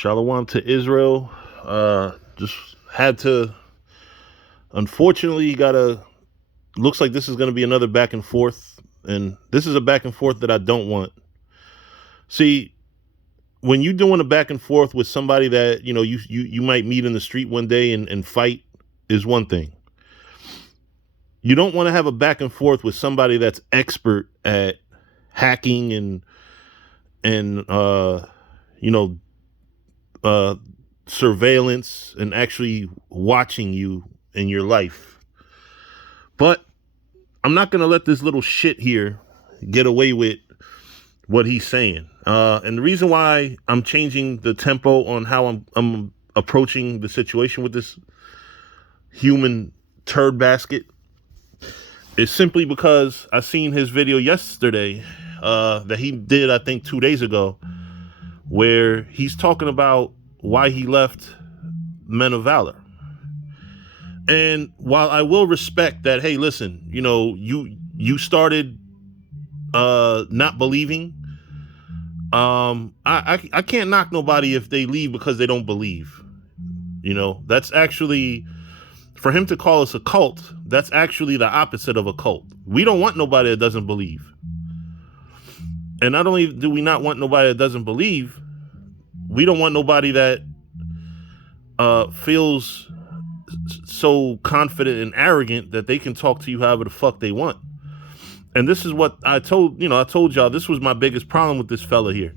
Shalom to Israel. Just had to, unfortunately, looks like this is going to be another back and forth. And this is a back and forth that I don't want. See, when you're doing a back and forth with somebody that, you might meet in the street one day and fight is one thing. You don't want to have a back and forth with somebody that's expert at hacking and surveillance and actually watching you in your life. But I'm not going to let this little shit here get away with what he's saying. And the reason why I'm changing the tempo on how I'm approaching the situation with this human turd basket is simply because I seen his video yesterday that he did, I think 2 days ago, where he's talking about why he left Men of Valor. And while I will respect that, hey, listen, you started not believing. I can't knock nobody if they leave because they don't believe. That's actually, for him to call us a cult, that's actually the opposite of a cult. We don't want nobody that doesn't believe. And not only do we not want nobody that doesn't believe, we don't want nobody that feels so confident and arrogant that they can talk to you however the fuck they want. And this is what I told y'all, this was my biggest problem with this fella here.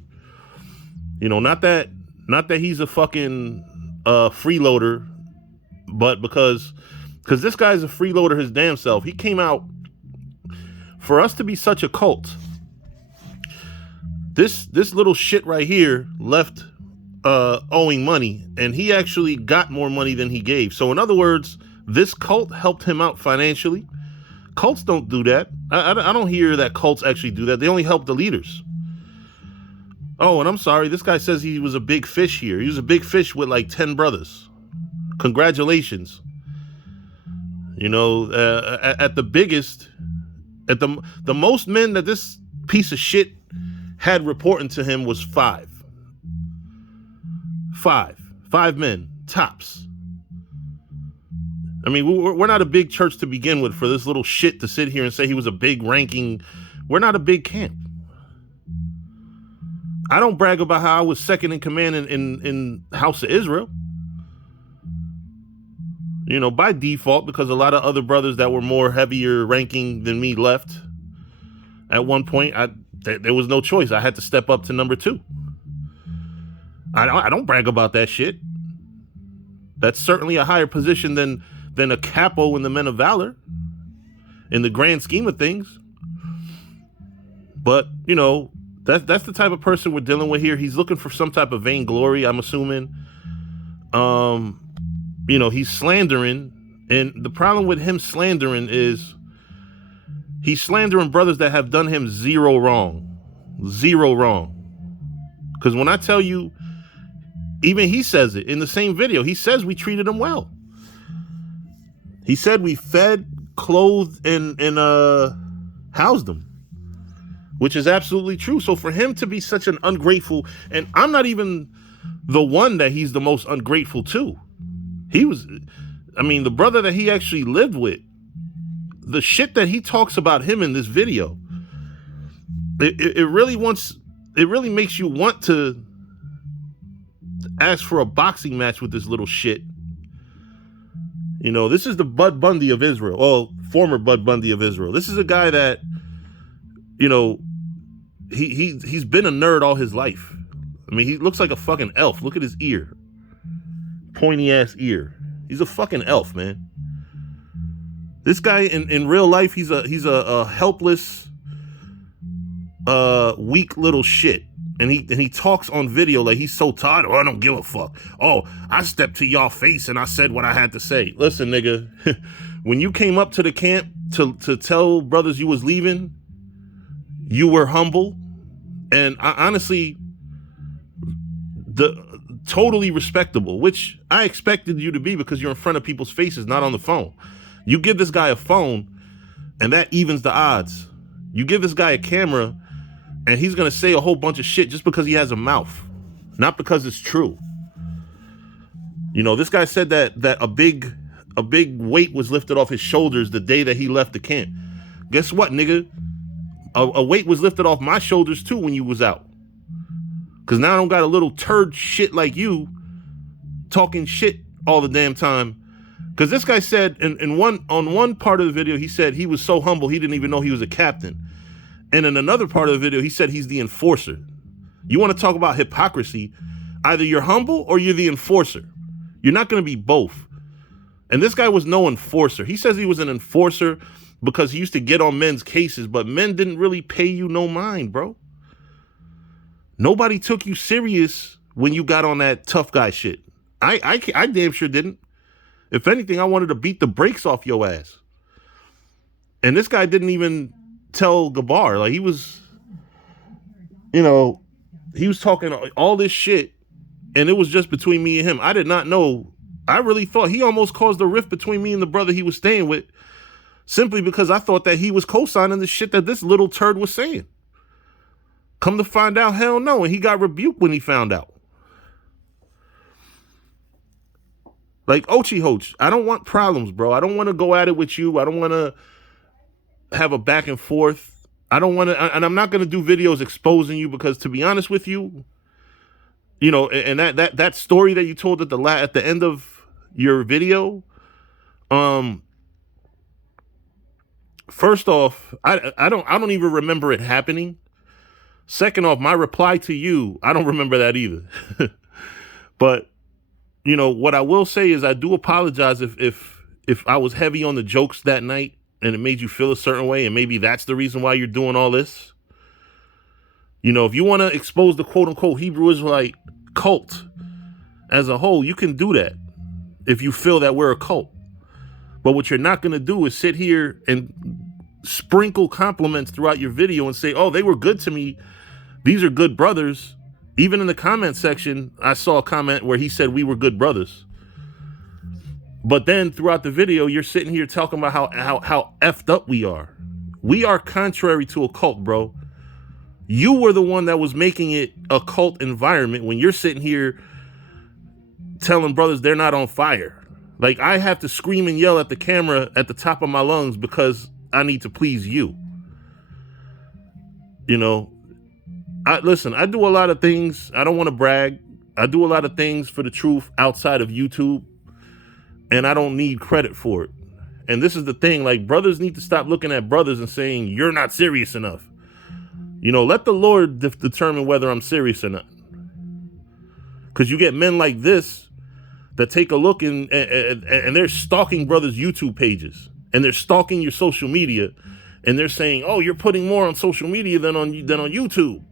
Not that he's a fucking freeloader, but because this guy's a freeloader his damn self. He came out, for us to be such a cult, this little shit right here left owing money, and he actually got more money than he gave. So in other words, this cult helped him out financially. Cults don't do that. I don't hear that cults actually do that. They only help the leaders. Oh, and I'm sorry, this guy says he was a big fish here. He was a big fish with like 10 brothers. Congratulations. At the biggest, at the most men that this piece of shit had reporting to him was 5. 5 men, tops. I mean, we're not a big church to begin with for this little shit to sit here and say he was a big ranking. We're not a big camp. I don't brag about how I was second in command in House of Israel. By default, because a lot of other brothers that were more heavier ranking than me left. At one point, there was no choice. I had to step up to number 2. I don't brag about that shit. That's certainly a higher position than a capo in the Men of Valor in the grand scheme of things. But, that's the type of person we're dealing with here. He's looking for some type of vainglory, I'm assuming. He's slandering. And the problem with him slandering is he's slandering brothers that have done him zero wrong. Zero wrong. Because when I tell you, even he says it in the same video. He says we treated him well. He said we fed, clothed, and housed him, which is absolutely true. So for him to be such an ungrateful, and I'm not even the one that he's the most ungrateful to. The brother that he actually lived with, the shit that he talks about him in this video, it really makes you want to ask for a boxing match with this little shit. This is the Bud Bundy of Israel. Oh, former Bud Bundy of Israel. This is a guy that, he's been a nerd all his life. I mean, he looks like a fucking elf. Look at his ear. Pointy ass ear. He's a fucking elf, man. This guy in real life, he's a helpless, weak little shit. And he talks on video like he's so tired. Oh, I don't give a fuck. Oh, I stepped to y'all face and I said what I had to say. Listen, nigga, when you came up to the camp to tell brothers you was leaving, you were humble. And honestly, totally respectable, which I expected you to be because you're in front of people's faces, not on the phone. You give this guy a phone and that evens the odds. You give this guy a camera and he's going to say a whole bunch of shit just because he has a mouth, not because it's true. You know, this guy said that a big weight was lifted off his shoulders the day that he left the camp. Guess what, nigga? A weight was lifted off my shoulders too when you was out. Because now I don't got a little turd shit like you talking shit all the damn time. Because this guy said on one part of the video, he said he was so humble he didn't even know he was a captain. And in another part of the video, he said he's the enforcer. You want to talk about hypocrisy? Either you're humble or you're the enforcer. You're not going to be both. And this guy was no enforcer. He says he was an enforcer because he used to get on men's cases, but men didn't really pay you no mind, bro. Nobody took you serious when you got on that tough guy shit. I damn sure didn't. If anything, I wanted to beat the brakes off your ass. And this guy didn't even tell Gabar. Like, he was, you know, he was talking all this shit, and it was just between me and him. I did not know. I really thought he almost caused a rift between me and the brother he was staying with, simply because I thought that he was co-signing the shit that this little turd was saying. Come to find out, hell no. And he got rebuked when he found out. Like, Ochi Hoach, I don't want problems, bro. I don't want to go at it with you. I don't want to have a back and forth. I don't want to, and I'm not going to do videos exposing you because, to be honest with you, you know, and that story that you told at the end of your video, first off, I don't even remember it happening. Second off, my reply to you, I don't remember that either. But, you know, what I will say is I do apologize if I was heavy on the jokes that night and it made you feel a certain way, and maybe that's the reason why you're doing all this. You know, if you want to expose the quote-unquote Hebrew Israelite cult as a whole, you can do that if you feel that we're a cult. But what you're not going to do is sit here and sprinkle compliments throughout your video and say, oh, they were good to me. These are good brothers. Even in the comment section, I saw a comment where he said we were good brothers. But then throughout the video, you're sitting here talking about how effed up we are. We are contrary to a cult, bro. You were the one that was making it a cult environment when you're sitting here telling brothers they're not on fire. Like, I have to scream and yell at the camera at the top of my lungs because I need to please you. You know, listen, I do a lot of things. I don't want to brag. I do a lot of things for the truth outside of YouTube, and I don't need credit for it. And this is the thing, like, brothers need to stop looking at brothers and saying, you're not serious enough. You know, let the Lord determine whether I'm serious or not. Because you get men like this that take a look and they're stalking brothers' YouTube pages, and they're stalking your social media, and they're saying, oh, you're putting more on social media than on YouTube.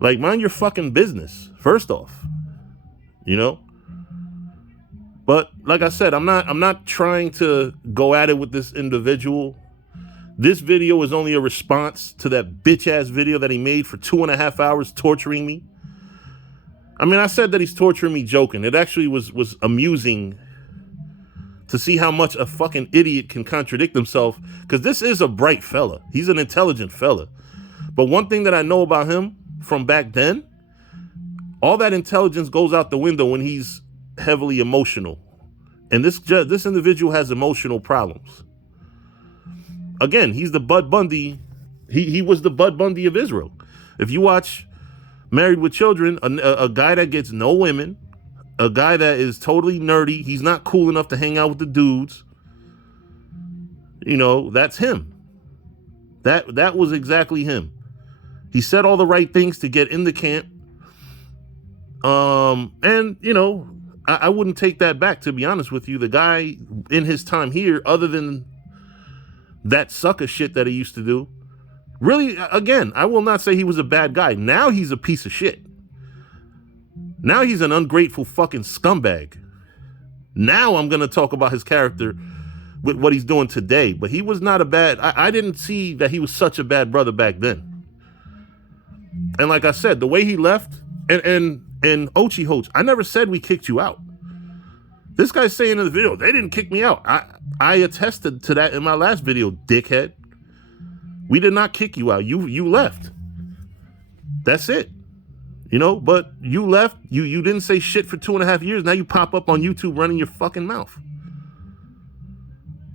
Like, mind your fucking business, first off, you know? But like I said, I'm not trying to go at it with this individual. This video is only a response to that bitch ass video that he made for 2.5 hours torturing me. I mean, I said that he's torturing me joking. It actually was amusing to see how much a fucking idiot can contradict himself, because this is a bright fella. He's an intelligent fella. But one thing that I know about him from back then, all that intelligence goes out the window when he's heavily emotional. And this individual has emotional problems. Again, he's the Bud Bundy. He was the Bud Bundy of Israel. If you watch Married with Children, a guy that gets no women, a guy that is totally nerdy, he's not cool enough to hang out with the dudes. You know, that's him. That was exactly him. He said all the right things to get in the camp. And, you know, I wouldn't take that back, to be honest with you. The guy in his time here, other than that sucker shit that he used to do, really, again, I will not say he was a bad guy. Now he's a piece of shit. Now he's an ungrateful fucking scumbag. Now I'm going to talk about his character with what he's doing today. But he was not a bad, I didn't see that he was such a bad brother back then. And like I said, the way he left, and Ochi Hoach, I never said we kicked you out. This guy's saying in the video, they didn't kick me out. I attested to that in my last video, dickhead. We did not kick you out. You left. That's it. You know, but you left. You didn't say shit for 2.5 years. Now you pop up on YouTube running your fucking mouth.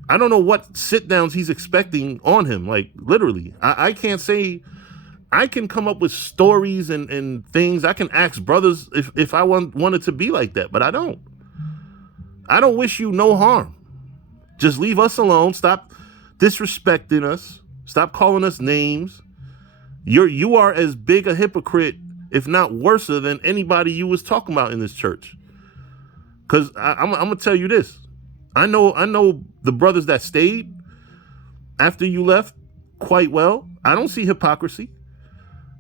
I don't know what sit downs he's expecting on him. Like, literally, I can't say. I can come up with stories and things. I can ask brothers if I wanted to be like that, but I don't. I don't wish you no harm. Just leave us alone. Stop disrespecting us. Stop calling us names. You are as big a hypocrite, if not worse, than anybody you was talking about in this church. Because I'm gonna tell you this. I know the brothers that stayed after you left quite well. I don't see hypocrisy.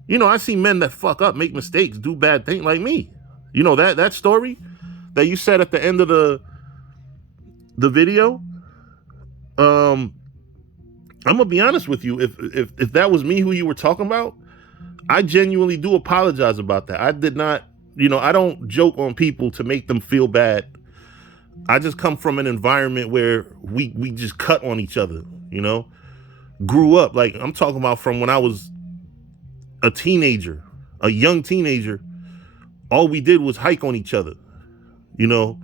You know, I see men that fuck up, make mistakes, do bad things like me. You know, that story that you said at the end of the video. I'm gonna be honest with you. If that was me who you were talking about, I genuinely do apologize about that. I did not, you know, I don't joke on people to make them feel bad. I just come from an environment where we just cut on each other, you know, grew up. Like, I'm talking about from when I was a teenager, a young teenager, all we did was hike on each other, you know,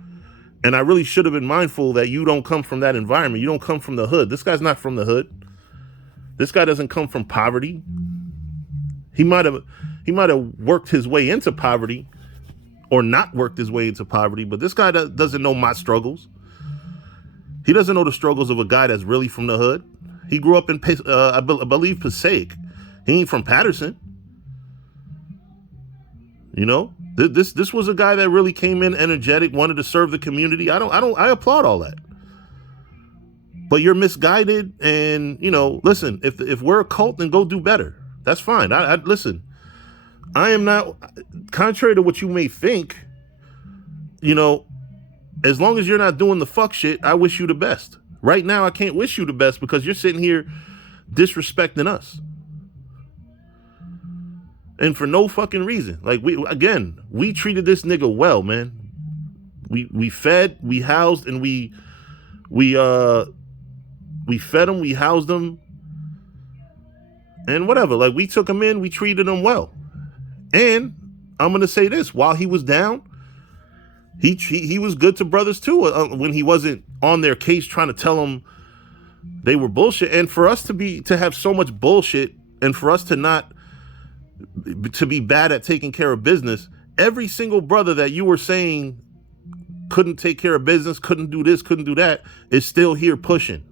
and I really should have been mindful that you don't come from that environment. You don't come from the hood. This guy's not from the hood. This guy doesn't come from poverty. He might have worked his way into poverty or not worked his way into poverty, but this guy doesn't know my struggles. He doesn't know the struggles of a guy that's really from the hood. He grew up in, I believe, Passaic. He ain't from Patterson. You know, this was a guy that really came in energetic, wanted to serve the community. I applaud all that. But you're misguided, and, you know, listen, if we're a cult, then go do better. That's fine. I listen, I am not, contrary to what you may think, you know, as long as you're not doing the fuck shit, I wish you the best. Right now, I can't wish you the best because you're sitting here disrespecting us. And for no fucking reason. Like, we treated this nigga well, man. We fed, we housed, and we fed him, we housed him, and whatever. Like, we took him in, we treated him well. And I'm gonna say this: while he was down, he was good to brothers too. When he wasn't on their case trying to tell them they were bullshit. And for us to have so much bullshit, and for us to be bad at taking care of business, every single brother that you were saying couldn't take care of business, couldn't do this, couldn't do that, is still here pushing.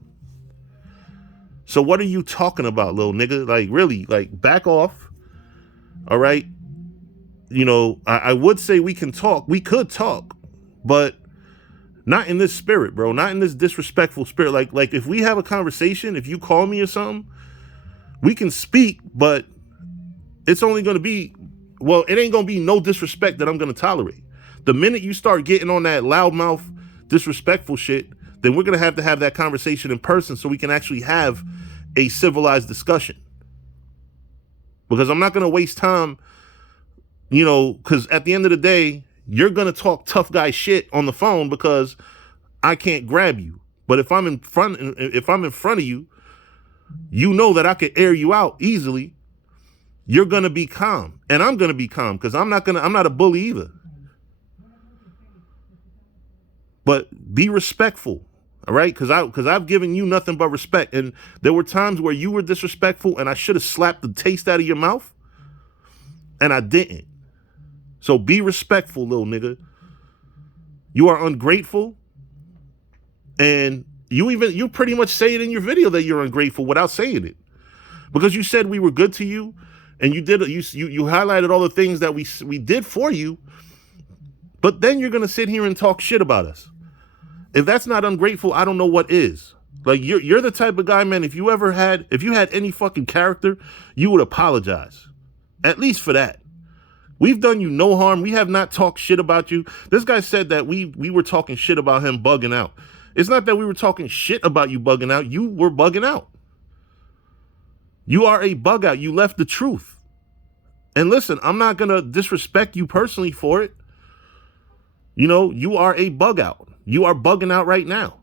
So what are you talking about, little nigga? Like, really, like, back off. All right. You know, I would say we could talk, but not in this spirit, bro. Not in this disrespectful spirit. Like if we have a conversation, if you call me or something, we can speak, but it's only going to be, well, it ain't going to be no disrespect that I'm going to tolerate. The minute you start getting on that loudmouth, disrespectful shit, then we're going to have that conversation in person so we can actually have a civilized discussion. Because I'm not going to waste time, you know, because at the end of the day, you're going to talk tough guy shit on the phone because I can't grab you. But if I'm in front of you, you know that I could air you out easily. You're going to be calm, and I'm going to be calm because I'm not a bully either. But be respectful. All right. Because I've given you nothing but respect. And there were times where you were disrespectful and I should have slapped the taste out of your mouth. And I didn't. So be respectful, little nigga. You are ungrateful. And you pretty much say it in your video that you're ungrateful without saying it. Because you said we were good to you. And you highlighted all the things that we did for you. But then you're going to sit here and talk shit about us. If that's not ungrateful, I don't know what is. Like, you're the type of guy, man, if you had any fucking character, you would apologize. At least for that. We've done you no harm. We have not talked shit about you. This guy said that we were talking shit about him bugging out. It's not that we were talking shit about you bugging out. You were bugging out. You are a bug out. You left the truth. And listen, I'm not going to disrespect you personally for it. You know, you are a bug out. You are bugging out right now.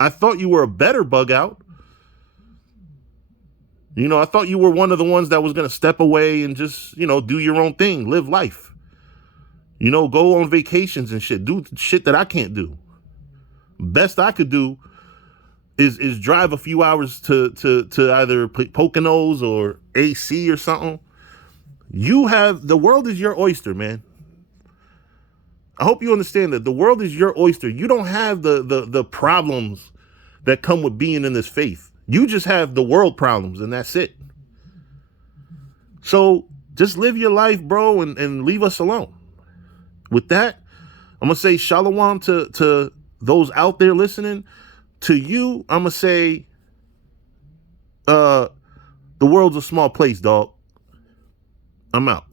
I thought you were a better bug out. You know, I thought you were one of the ones that was going to step away and just, you know, do your own thing, live life. You know, go on vacations and shit, do shit that I can't do. Best I could do is drive a few hours to either Poconos or AC or something. You have, the world is your oyster, man. I hope you understand that the world is your oyster. You don't have the problems that come with being in this faith. You just have the world problems, and that's it. So just live your life, bro, and leave us alone. With that, I'm going to say shalom to those out there listening. To you, I'm going to say the world's a small place, dog. I'm out.